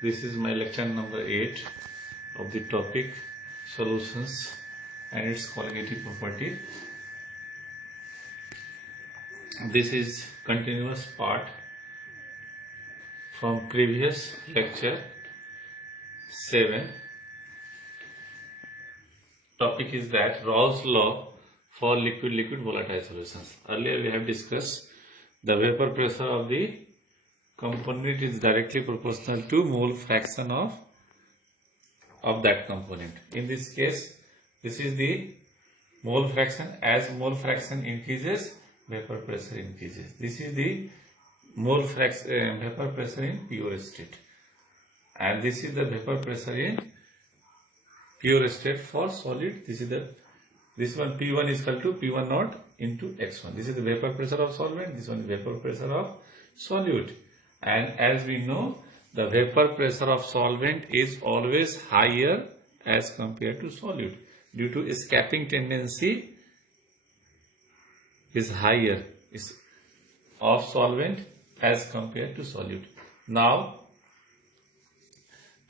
This is my lecture number 8 of the topic solutions and its colligative property. This is continuous part from previous lecture 7. Topic is that Raoult's law for liquid volatile solutions. Earlier we have discussed the vapor pressure of the component is directly proportional to mole fraction of that component. In this case, this is the mole fraction. As mole fraction increases, vapor pressure increases. This is the mole fraction vapor pressure in pure state, and this is the vapor pressure in pure state for solid. This one P1 is equal to P1 naught into X1. This is the vapor pressure of solvent. This one is vapor pressure of solute. And as we know, the vapor pressure of solvent is always higher as compared to solute due to escaping tendency is higher of solvent as compared to solute. Now,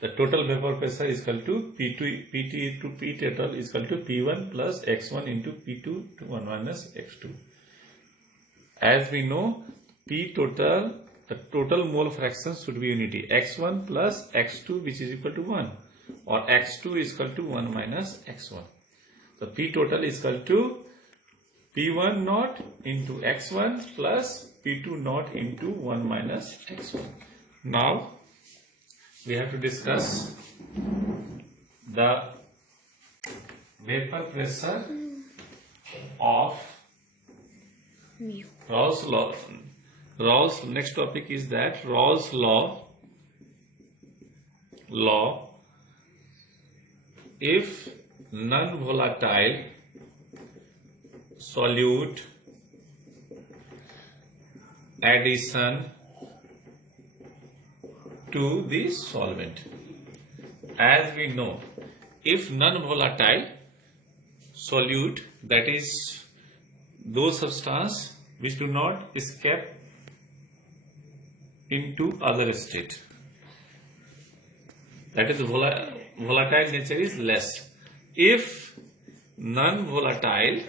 the total vapor pressure is equal to Pt to P total is equal to P1 plus X1 into P2 to 1 minus X2. As we know, P total, the total mole fraction should be unity. X1 plus X2 which is equal to 1, or X2 is equal to 1 minus X1. So P total is equal to P1 naught into X1 plus P2 naught into 1 minus X1. Now we have to discuss the vapor pressure of Raoult's law. Raoult's next topic is that Raoult's law. If non-volatile solute addition to the solvent. As we know, if non-volatile solute, that is those substances which do not escape into other state, that is volatile nature is less. If non-volatile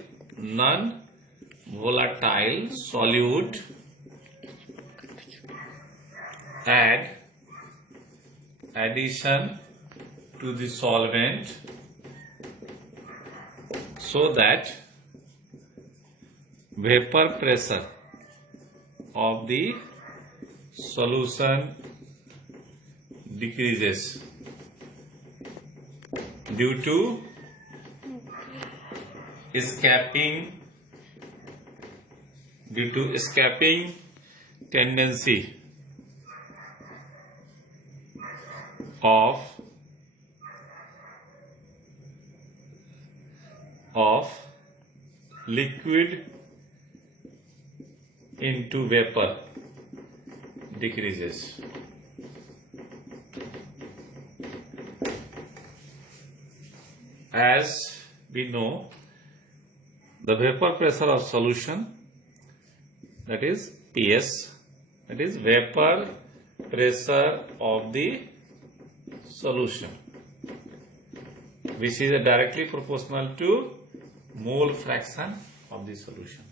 solute addition to the solvent so that vapor pressure of the solution decreases due to escaping tendency of liquid into vapor decreases. As we know, the vapor pressure of solution, that is PS, that is vapor pressure of the solution, which is directly proportional to mole fraction of the solution.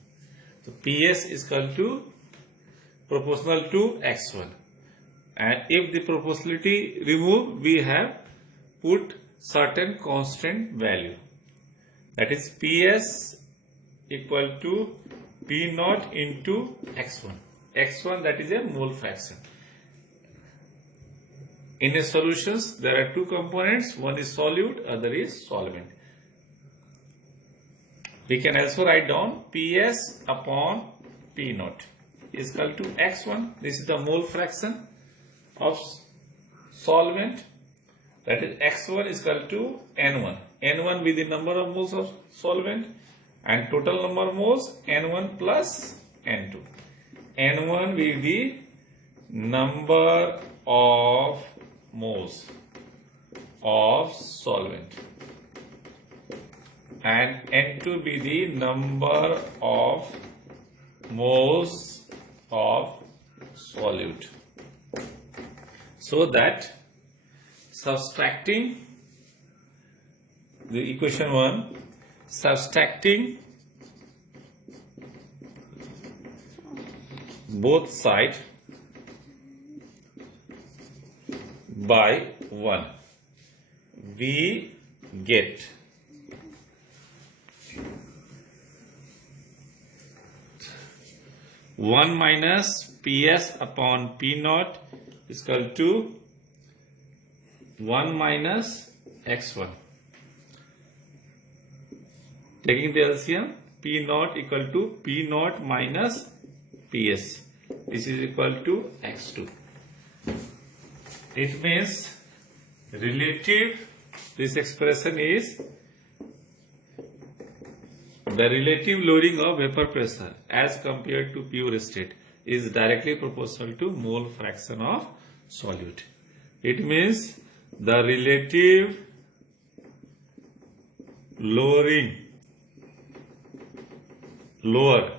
So PS is equal to proportional to X1, and if the proportionality removed, we have put certain constant value, that is PS equal to P naught into X1. X1, that is a mole fraction. In a solutions, there are two components, one is solute, other is solvent. We can also write down PS upon P naught is equal to X1. This is the mole fraction of solvent, that is X1 is equal to N1. N1 be the number of moles of solvent, and total number of moles N1 plus N2. N1 will be number of moles of solvent, and N2 be the number of moles of solute. So that subtracting the equation 1, subtracting both sides by 1, we get one minus PS upon P naught is equal to 1 minus x1. Taking the LCM, P naught equal to P naught minus PS. This is equal to x2. It means this expression is the relative lowering of vapor pressure as compared to pure state is directly proportional to mole fraction of solute. It means the relative lower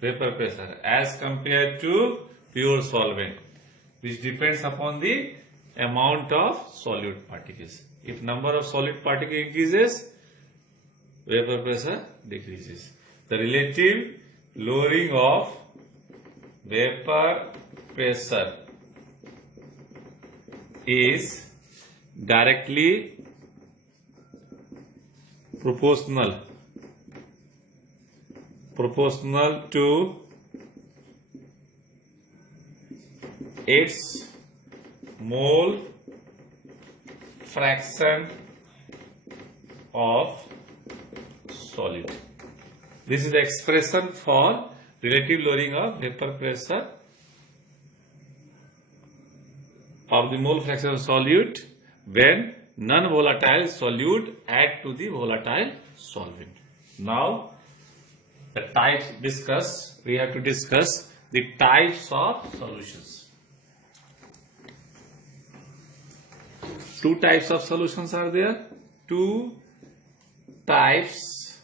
vapor pressure as compared to pure solvent, which depends upon the amount of solute particles. If number of solute particles increases, vapor pressure decreases. The relative lowering of vapor pressure is directly proportional to its mole fraction of solid. This is the expression for relative lowering of vapor pressure of the mole fraction of solute when non-volatile solute add to the volatile solvent. Now the types discuss. We have to discuss the types of solutions. Two types of solutions are there. Two types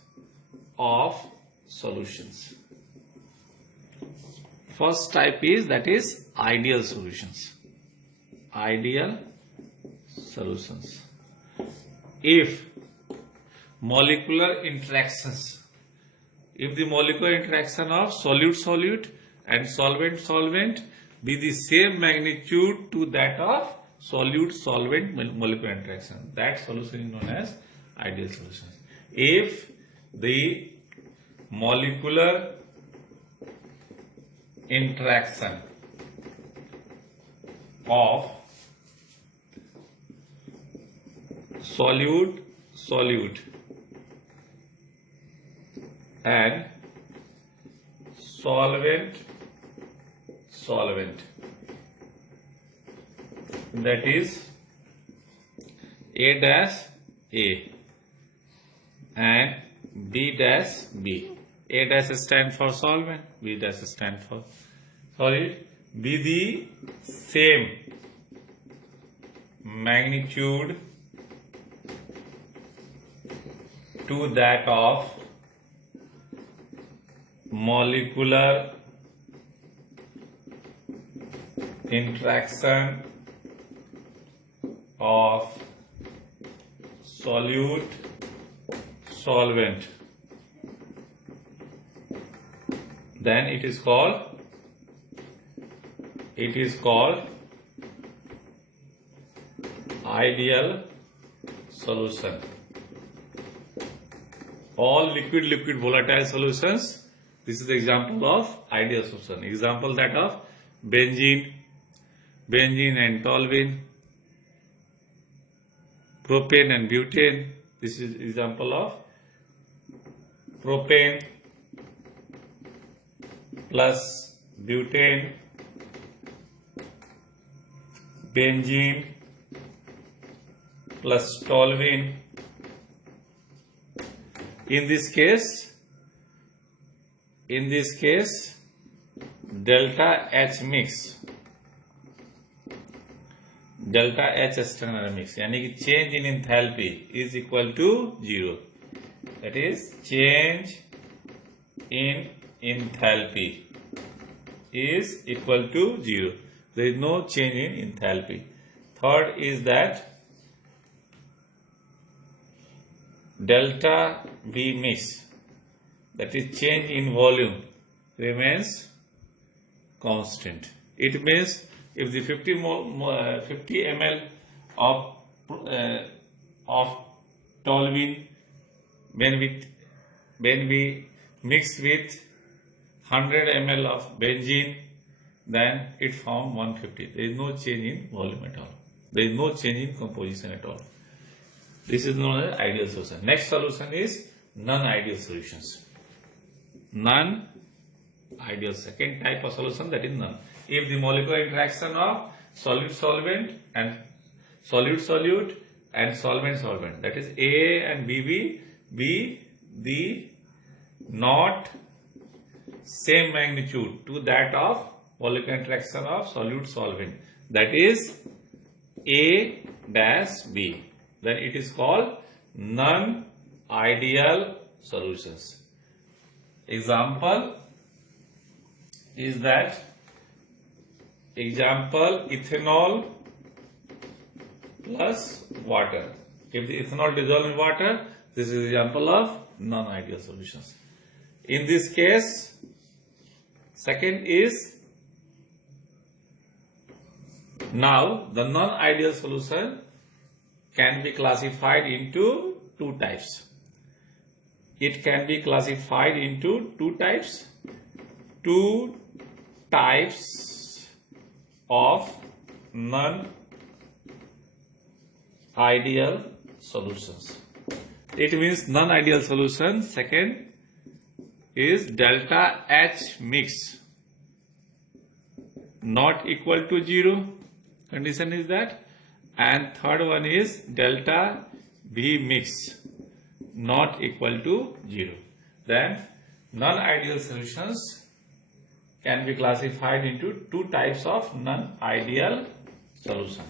of solutions. First type is ideal solutions. Ideal solutions. If the molecular interaction of solute and solvent be the same magnitude to that of solute-solvent molecular interaction, that solution is known as ideal solution. If the molecular interaction of solute and solvent, that is A dash A and B dash B. A dash stands for solvent, B dash stands for solid, be the same magnitude to that of molecular interaction of solute-solvent, then it is called ideal solution. All liquid volatile solutions, this is the example of ideal solution. Example that of benzene and toluene, propane and butane. This is example of propane plus butane, benzene plus toluene. In this case, delta H mix, standard mix, यानी कि change in enthalpy is equal to 0. That is, change in enthalpy is equal to 0. There is no change in enthalpy. Third is that delta V mix, that is change in volume, remains constant. It means if the 50 ml of toluene when we mix with 100 ml of benzene, then it forms 150. There is no change in volume at all. There is no change in composition at all. This is known as ideal solution. Next solution is non-ideal solutions. Non-ideal, second type of solution, that is none. If the molecular interaction of solute-solvent and solute-solute and solvent-solvent, that is A and BB, be the not same magnitude to that of molecular interaction of solute-solvent, that is A dash B, then it is called non-ideal solutions. Example is that, ethanol plus water. If the ethanol dissolves in water, this is example of non-ideal solutions. In this case, second is, now the non-ideal solution can be classified into two types. It can be classified into two types of non-ideal solutions. It means non-ideal solution, second is delta H mix not equal to 0, condition is that, and third one is delta V mix not equal to 0. Then non-ideal solutions can be classified into two types of non-ideal solution.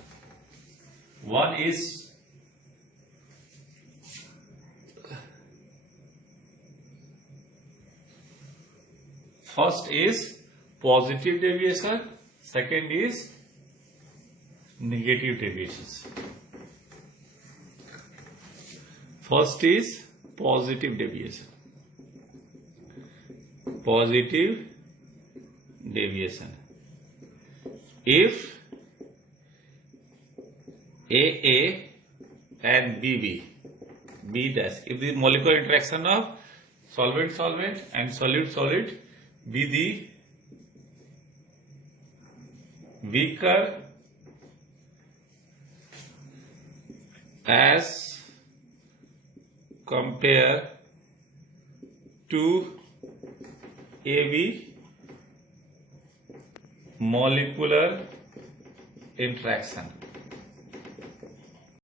One is first is positive deviation, second is negative deviations. First is positive deviation. Positive deviation. If AA and BB, B dash, if the molecular interaction of solvent-solvent and solute-solute be the weaker as compare to AB molecular interaction.